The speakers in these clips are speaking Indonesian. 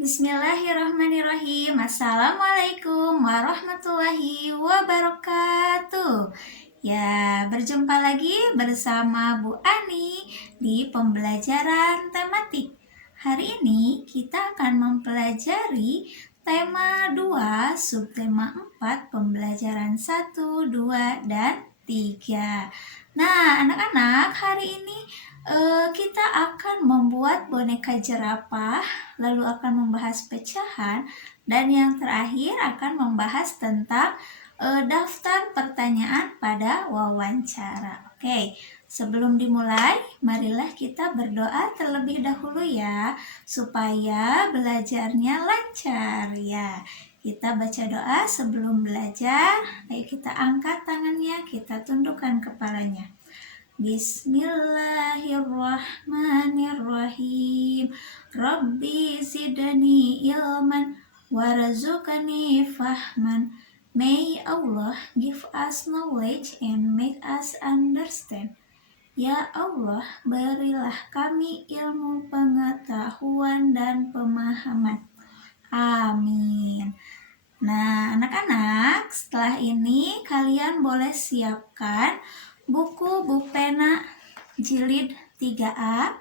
Bismillahirrahmanirrahim. Assalamualaikum warahmatullahi wabarakatuh. Ya, berjumpa lagi bersama Bu Ani di pembelajaran tematik. Hari ini kita akan mempelajari tema 2, subtema 4, pembelajaran 1, 2, dan 3. Nah, anak-anak, hari ini kita akan membuat boneka jerapah, lalu akan membahas pecahan, dan yang terakhir akan membahas tentang daftar pertanyaan pada wawancara. Oke, sebelum dimulai, marilah kita berdoa terlebih dahulu ya, supaya belajarnya lancar ya. Kita baca doa sebelum belajar. Ayo kita angkat tangannya, kita tundukkan kepalanya. Bismillahirrahmanirrahim. Rabbi zidni ilman warzuqni fahman. May Allah give us knowledge and make us understand. Ya Allah, berilah kami ilmu, pengetahuan, dan pemahaman. Amin. Nah, anak-anak, setelah ini kalian boleh siapkan buku pena jilid 3A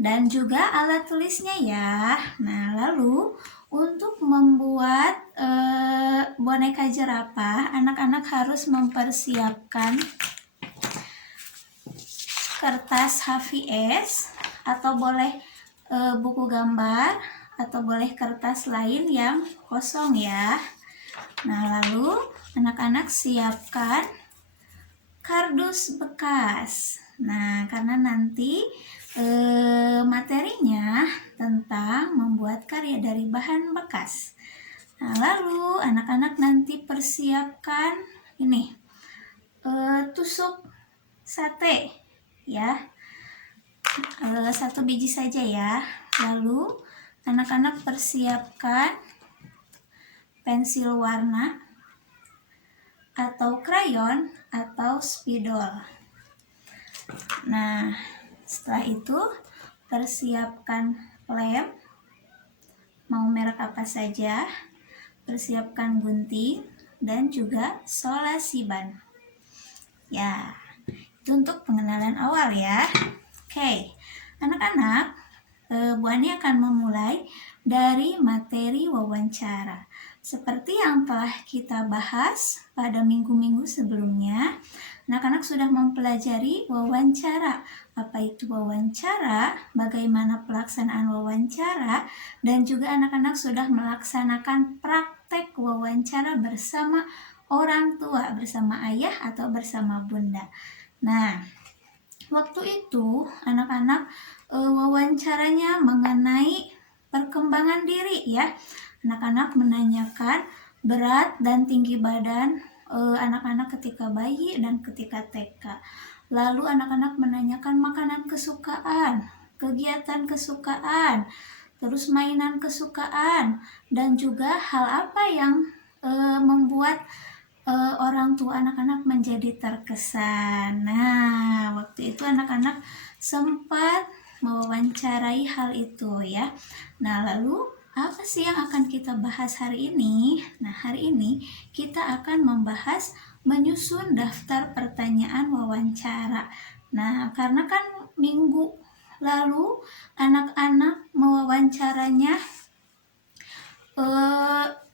dan juga alat tulisnya ya. Nah, lalu untuk membuat boneka jerapah, anak-anak harus mempersiapkan kertas HVS atau boleh buku gambar atau boleh kertas lain yang kosong ya. Nah, lalu anak-anak siapkan kardus bekas. Nah, karena nanti materinya tentang membuat karya dari bahan bekas. Nah, lalu anak-anak nanti persiapkan ini tusuk sate ya, 1 biji saja ya. Lalu anak-anak persiapkan pensil warna atau krayon atau spidol. Nah, setelah itu persiapkan lem, mau merek apa saja, persiapkan gunting dan juga solasi ban. Ya, itu untuk pengenalan awal ya. Oke, anak-anak, Bu Ani akan memulai dari materi wawancara. Seperti yang telah kita bahas pada minggu-minggu sebelumnya, anak-anak sudah mempelajari wawancara. Apa itu wawancara, bagaimana pelaksanaan wawancara, dan juga anak-anak sudah melaksanakan praktek wawancara bersama orang tua, bersama ayah atau bersama bunda. Nah, waktu itu anak-anak wawancaranya mengenai perkembangan diri ya. Anak-anak menanyakan berat dan tinggi badan anak-anak ketika bayi dan ketika TK. Lalu anak-anak menanyakan makanan kesukaan, kegiatan kesukaan, terus mainan kesukaan, dan juga hal apa yang membuat orang tua anak-anak menjadi terkesan. Nah, waktu itu anak-anak sempat mewawancarai hal itu ya. Nah, lalu apa sih yang akan kita bahas hari ini? Nah, hari ini kita akan membahas menyusun daftar pertanyaan wawancara. Nah, karena kan minggu lalu anak-anak mewawancaranya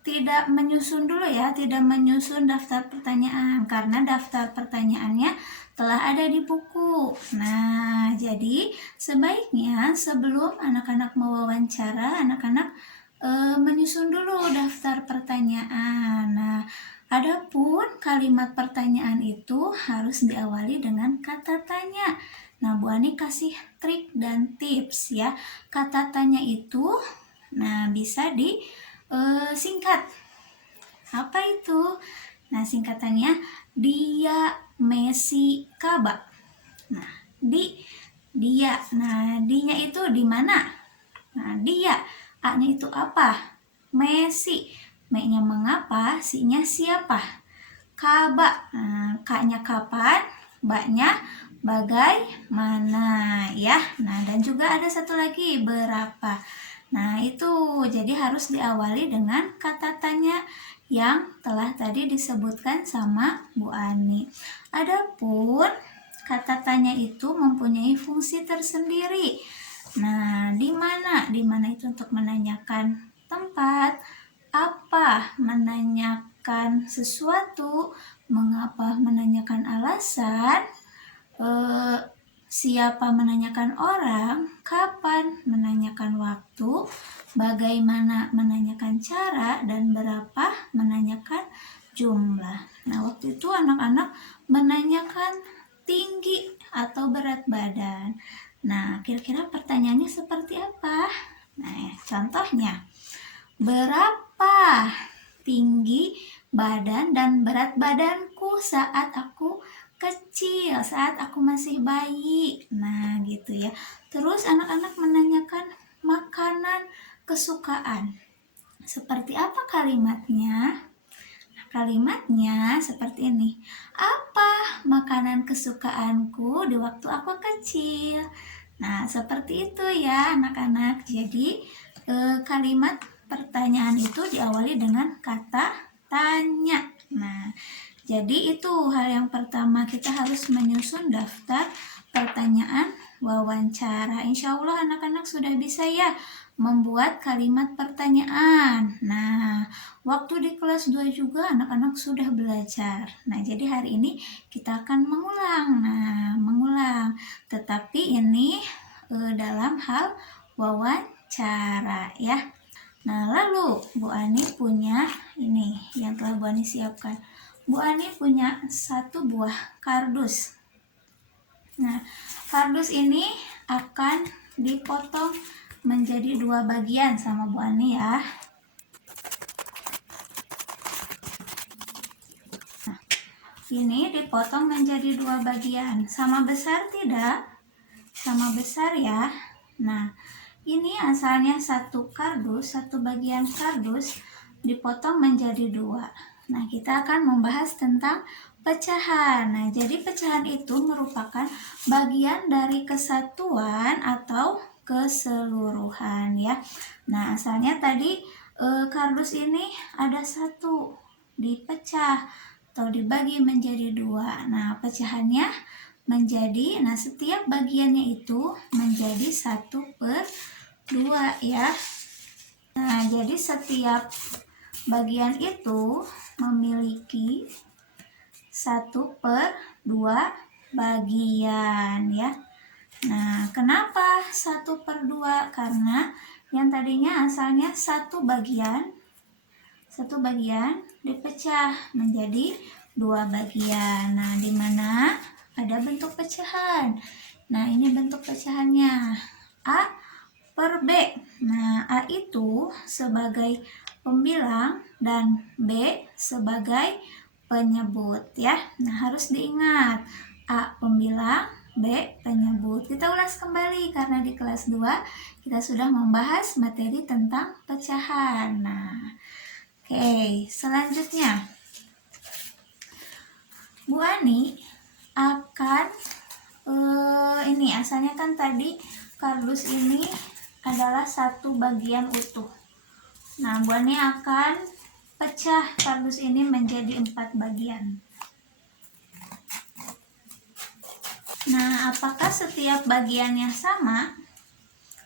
tidak menyusun dulu ya, tidak menyusun daftar pertanyaan karena daftar pertanyaannya telah ada di buku. Nah, jadi sebaiknya sebelum anak-anak mewawancara, anak-anak menyusun dulu daftar pertanyaan. Nah, adapun kalimat pertanyaan itu harus diawali dengan kata tanya. Nah, Bu Ani kasih trik dan tips ya. Kata tanya itu bisa singkat. Apa itu? Nah, singkatannya dia, Messi, Kaba. Nah, dia. Nah, di-nya itu di mana? Nah, dia. A-nya itu apa? Messi. M-nya mengapa? Si-nya siapa? Kaba. Nah, K-nya kapan? Ba-nya bagaimana ya. Nah, dan juga ada satu lagi berapa. Nah, itu jadi harus diawali dengan kata tanya yang telah tadi disebutkan sama Bu Ani. Adapun kata tanya itu mempunyai fungsi tersendiri. Nah, di mana? Di mana itu untuk menanyakan tempat, apa menanyakan sesuatu, mengapa menanyakan alasan, siapa menanyakan orang, kapan menanyakan waktu, bagaimana menanyakan cara, dan berapa menanyakan jumlah. Nah, waktu itu anak-anak menanyakan tinggi atau berat badan. Nah, kira-kira pertanyaannya seperti apa? Nah, contohnya, berapa tinggi badan dan berat badanku saat aku kecil, saat aku masih bayi? Nah, gitu ya. Terus anak-anak menanyakan makanan kesukaan. Seperti apa kalimatnya? Kalimatnya seperti ini. Apa makanan kesukaanku di waktu aku kecil? Nah, seperti itu ya anak-anak. Jadi kalimat pertanyaan itu diawali dengan kata tanya. Nah, jadi itu hal yang pertama, kita harus menyusun daftar pertanyaan wawancara. Insya Allah anak-anak sudah bisa ya membuat kalimat pertanyaan. Nah, waktu di kelas 2 juga anak-anak sudah belajar. Nah, jadi hari ini kita akan mengulang. Nah, mengulang. Tetapi ini dalam hal wawancara ya. Nah, lalu Bu Ani punya ini yang telah Bu Ani siapkan. Bu Ani punya satu buah kardus. Nah, kardus ini akan dipotong menjadi dua bagian sama Bu Ani ya. Nah, ini dipotong menjadi dua bagian. Sama besar tidak? Sama besar ya. Nah, ini asalnya satu kardus, satu bagian kardus dipotong menjadi dua. Nah, kita akan membahas tentang pecahan. Nah, jadi pecahan itu merupakan bagian dari kesatuan atau keseluruhan ya. Nah, asalnya tadi kardus ini ada satu, dipecah atau dibagi menjadi dua. Nah, pecahannya menjadi, nah setiap bagiannya itu menjadi 1/2 ya. Nah, jadi setiap bagian itu memiliki 1/2 bagian ya. Nah, kenapa 1/2? Karena yang tadinya asalnya satu bagian dipecah menjadi dua bagian. Nah, di mana ada bentuk pecahan. Nah, ini bentuk pecahannya. A per B. Nah, A itu sebagai pembilang dan B sebagai penyebut ya. Nah, harus diingat. A pembilang, B penyebut. Kita ulas kembali karena di kelas 2 kita sudah membahas materi tentang pecahan. Nah, oke, selanjutnya Bu Ani akan ini asalnya kan tadi kardus ini adalah satu bagian utuh. Nah, Bu Ani akan pecah kardus ini menjadi 4 bagian. Nah, apakah setiap bagiannya sama?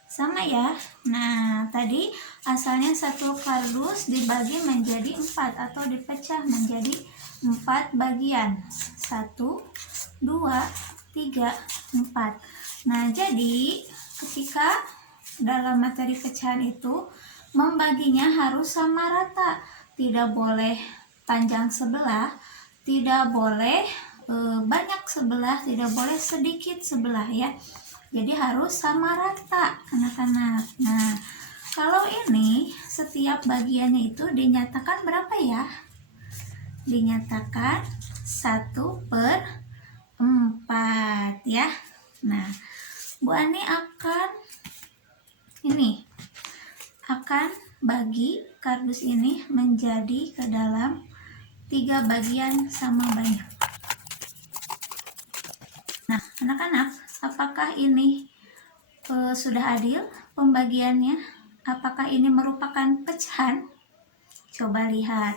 Sama ya. Nah, tadi asalnya satu kardus dibagi menjadi 4 atau dipecah menjadi 4 bagian. 1, 2, 3, 4. Nah, jadi ketika dalam materi pecahan itu membaginya harus sama rata. Tidak boleh panjang sebelah, tidak boleh banyak sebelah, tidak boleh sedikit sebelah ya. Jadi harus sama rata anak-anak. Nah, kalau ini setiap bagiannya itu dinyatakan berapa ya? Dinyatakan 1/4 ya. Nah, Bu Ani akan bagi kardus ini menjadi ke dalam 3 bagian sama banyak. Nah, anak-anak, apakah ini sudah adil pembagiannya? apakah ini merupakan pecahan? Coba lihat.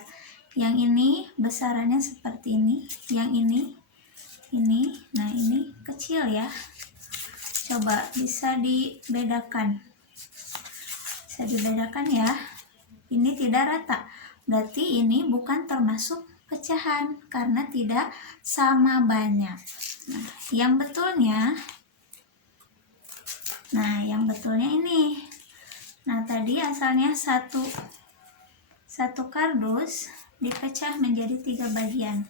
Yang ini besarannya seperti ini, yang ini. Nah ini kecil ya. Coba bisa dibedakan. Bisa dibedakan ya. Ini tidak rata. Berarti ini bukan termasuk pecahan karena tidak sama banyak. Nah, yang betulnya ini. Nah, tadi asalnya satu kardus dipecah menjadi 3 bagian.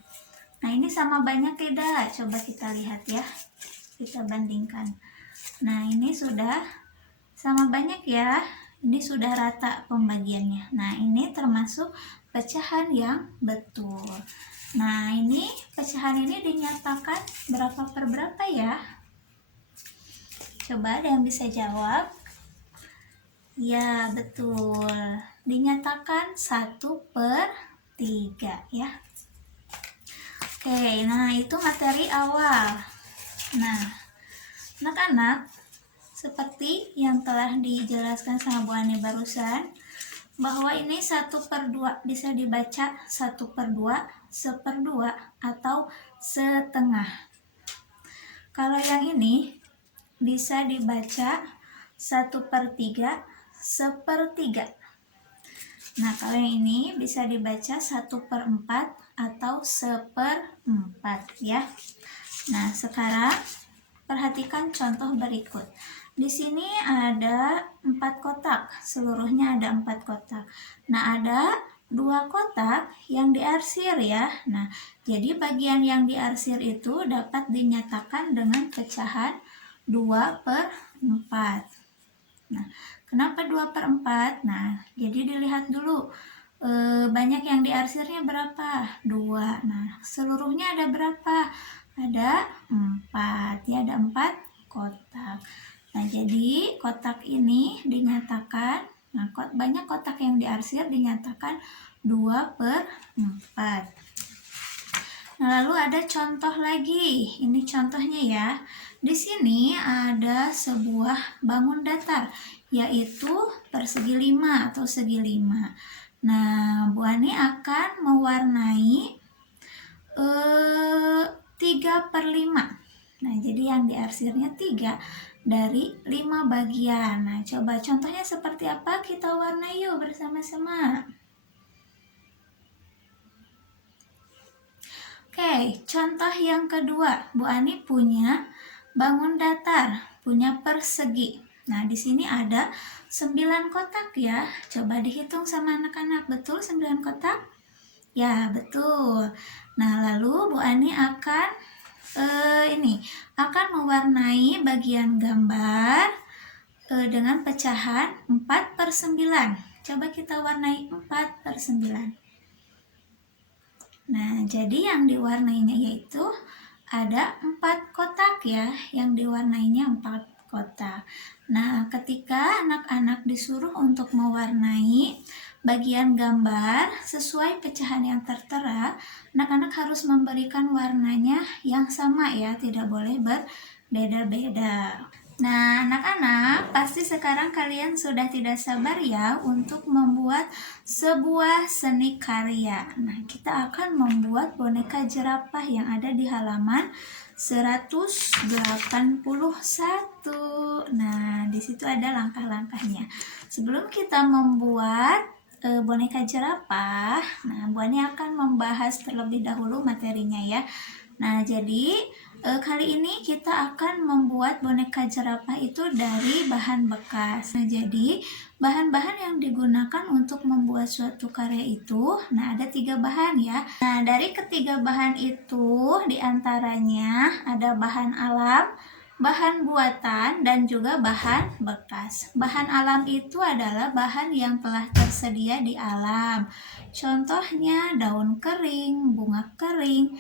Nah, ini sama banyak tidak? Coba kita lihat ya. Kita bandingkan. Nah, ini sudah sama banyak ya. Ini sudah rata pembagiannya. Nah, ini termasuk pecahan yang betul. Nah, ini pecahan ini dinyatakan berapa per berapa ya? Coba ada yang bisa jawab? Ya, betul. Dinyatakan 1/3 ya. Oke, nah itu materi awal. Nah, anak-anak, seperti yang telah dijelaskan sama Bu Ani barusan, bahwa ini 1/2 bisa dibaca 1/2, 1/2, atau setengah. Kalau yang ini bisa dibaca 1/3, 1/3. Nah, kalau yang ini bisa dibaca 1/4 atau 1/4 ya. Nah, sekarang perhatikan contoh berikut. Di sini ada 4 kotak, seluruhnya ada 4 kotak. Nah, ada 2 kotak yang diarsir ya. Nah, jadi bagian yang diarsir itu dapat dinyatakan dengan pecahan 2/4. Nah, kenapa 2/4? Nah, jadi dilihat dulu banyak yang diarsirnya berapa? 2. Nah, seluruhnya ada berapa? Ada 4. Ya, ada 4 kotak. Nah, jadi kotak ini dinyatakan, banyak kotak yang diarsir dinyatakan 2/4. Nah, lalu ada contoh lagi. Ini contohnya ya. Di sini ada sebuah bangun datar, yaitu persegi 5 atau segi 5. Nah, Bu Ani akan mewarnai 3/5. Nah, jadi yang diarsirnya 3 dari 5 bagian. Nah, coba contohnya seperti apa? Kita warnai yuk bersama-sama. Oke, contoh yang kedua. Bu Ani punya bangun datar, punya persegi. Nah, di sini ada 9 kotak ya. Coba dihitung sama anak-anak. Betul 9 kotak? Ya, betul. Nah, lalu Bu Ani akan mewarnai bagian gambar dengan pecahan 4/9. Coba kita warnai 4/9. Nah, jadi yang diwarnainya yaitu ada 4 kotak ya, yang diwarnainya 4 kotak. Nah, ketika anak-anak disuruh untuk mewarnai bagian gambar sesuai pecahan yang tertera, anak-anak harus memberikan warnanya yang sama ya, tidak boleh berbeda-beda. Nah, anak-anak, pasti sekarang kalian sudah tidak sabar ya untuk membuat sebuah seni karya. Nah, kita akan membuat boneka jerapah yang ada di halaman 181. Nah, di situ ada langkah-langkahnya. Sebelum kita membuat boneka jerapah, nah Bu Ani akan membahas terlebih dahulu materinya ya. Nah, jadi kali ini kita akan membuat boneka jerapah itu dari bahan bekas. Nah, jadi bahan-bahan yang digunakan untuk membuat suatu karya itu, nah ada 3 bahan ya. Nah, dari ketiga bahan itu diantaranya ada bahan alam, bahan buatan, dan juga bahan bekas. Bahan alam itu adalah bahan yang telah tersedia di alam. Contohnya daun kering, bunga kering,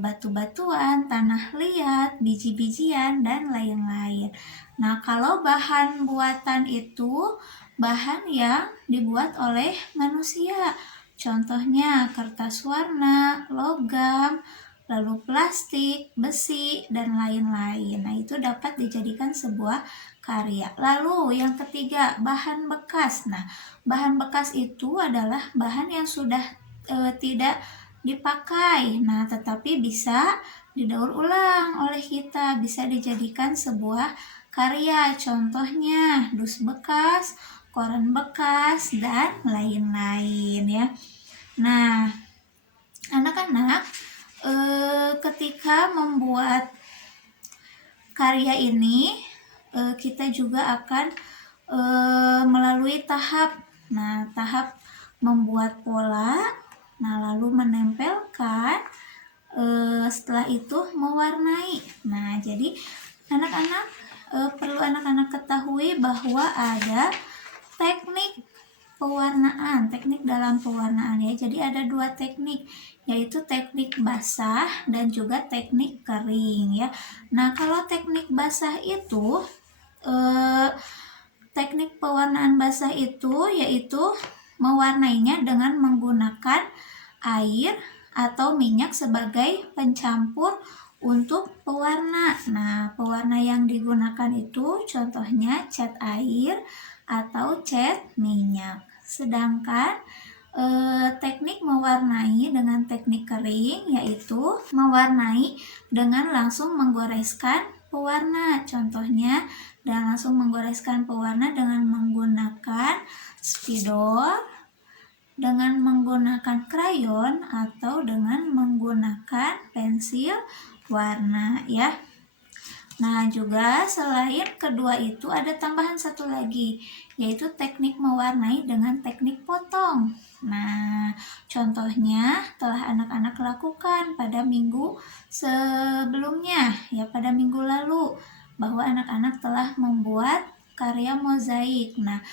batu-batuan, tanah liat, biji-bijian, dan lain-lain. Nah, kalau bahan buatan itu bahan yang dibuat oleh manusia. Contohnya kertas warna, logam, lalu plastik, besi, dan lain-lain. Nah, itu dapat dijadikan sebuah karya. Lalu yang ketiga, bahan bekas. Nah, bahan bekas itu adalah bahan yang sudah tidak dipakai. Nah, tetapi bisa didaur ulang oleh kita, bisa dijadikan sebuah karya. Contohnya dus bekas, koran bekas, dan lain-lain ya. Nah, anak-anak ketika membuat karya ini kita juga akan melalui tahap. Nah, tahap membuat pola, nah lalu menempelkan, setelah itu mewarnai. Nah, jadi anak-anak perlu anak-anak ketahui bahwa ada teknik pewarnaan, teknik dalam pewarnaan ya. Jadi ada dua teknik, yaitu teknik basah dan juga teknik kering ya. Nah, kalau teknik basah itu teknik pewarnaan basah itu yaitu mewarnainya dengan menggunakan air atau minyak sebagai pencampur untuk pewarna. Nah, pewarna yang digunakan itu contohnya cat air atau cat minyak. Sedangkan teknik mewarnai dengan teknik kering yaitu mewarnai dengan langsung menggoreskan pewarna. Contohnya, dan langsung menggoreskan pewarna dengan menggunakan spidol, dengan menggunakan krayon, atau dengan menggunakan pensil warna ya. Nah, juga selain kedua itu ada tambahan satu lagi, yaitu teknik mewarnai dengan teknik potong. Nah, contohnya telah anak-anak lakukan pada minggu sebelumnya ya, pada minggu lalu, bahwa anak-anak telah membuat karya mozaik. Nah,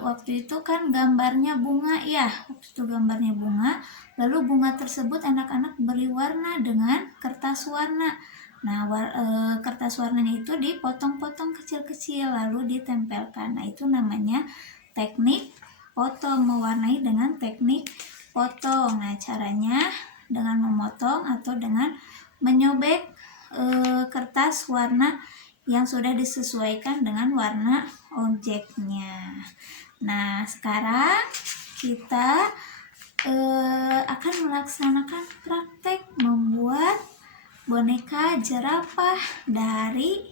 waktu itu kan gambarnya bunga ya, waktu itu gambarnya bunga, lalu bunga tersebut anak-anak beri warna dengan kertas warna. Nah, kertas warnanya itu dipotong-potong kecil-kecil lalu ditempelkan. Nah, itu namanya teknik potong, mewarnai dengan teknik potong. Nah, caranya dengan memotong atau dengan menyobek kertas warna yang sudah disesuaikan dengan warna objeknya. Nah, sekarang kita akan melaksanakan praktek membuat boneka jerapah dari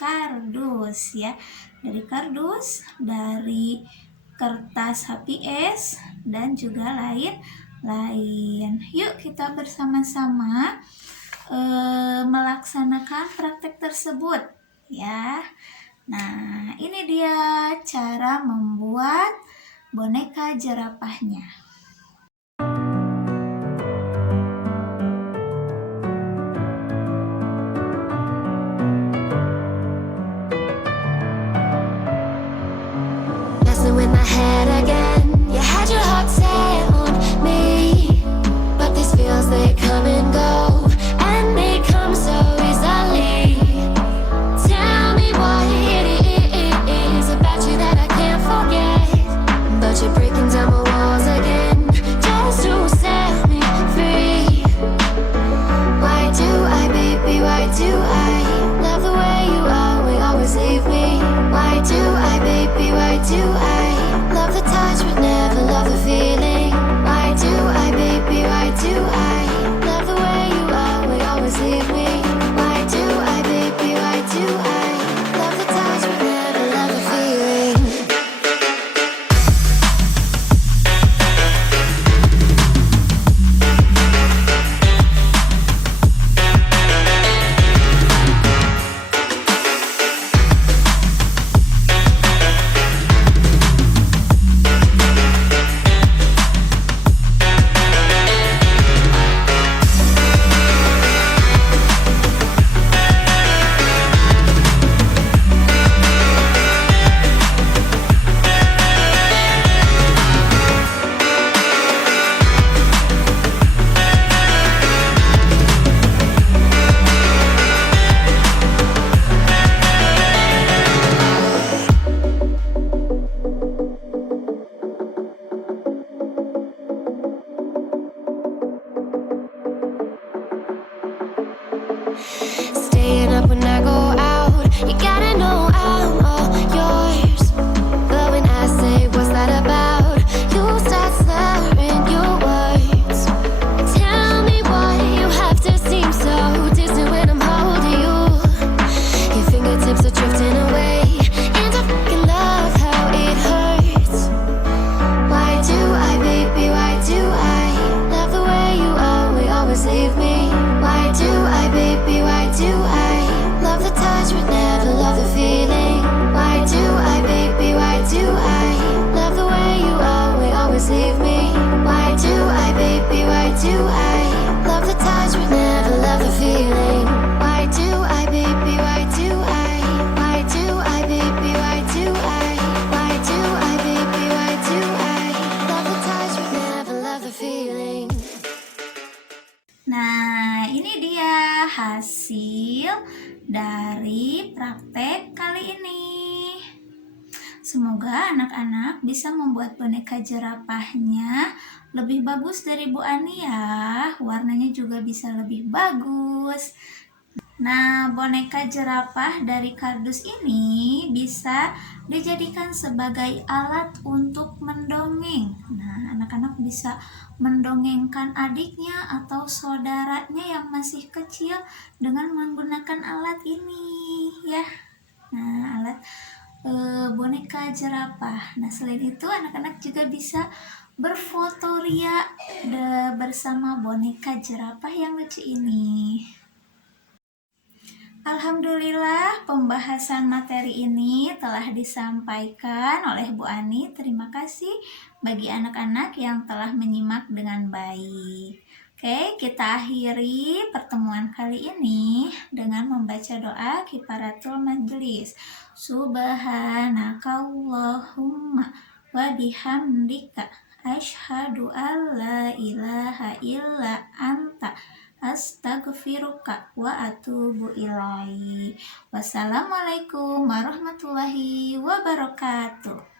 kardus ya, dari kardus, dari kertas HPS, dan juga lain-lain. Yuk kita bersama-sama melaksanakan praktek tersebut ya. Nah, ini dia cara membuat boneka jerapahnya. In my head again, you had your heart set on me, but these feels, they come and go, and they come so easily. Tell me what it is about you that I can't forget, but you're breaking down my walls again, just to set me free. Why do I, baby, why do I love the way you are, we always leave me? Why do I, baby, why do I love the touch but never love the feeling? Why do I, baby, why do I love the way you are, we always leave me? Why do I, baby, why do I love the touch but never love the feeling? dari praktek kali ini. Semoga anak-anak bisa membuat boneka jerapahnya lebih bagus dari Bu Ani ya. Warnanya juga bisa lebih bagus. Nah, boneka jerapah dari kardus ini bisa dijadikan sebagai alat untuk mendongeng. Nah, anak-anak bisa mendongengkan adiknya atau saudaranya yang masih kecil dengan menggunakan alat ini ya. Nah, alat boneka jerapah. Nah, selain itu anak-anak juga bisa berfotoria bersama boneka jerapah yang lucu ini. Alhamdulillah pembahasan materi ini telah disampaikan oleh Bu Ani. Terima kasih bagi anak-anak yang telah menyimak dengan baik. Oke, kita akhiri pertemuan kali ini dengan membaca doa kifaratul majelis. Subhanakallahumma wa bihamdika asyhadu an la ilaha illa anta astaghfiruka wa atubu ilaik. Wassalamualaikum warahmatullahi wabarakatuh.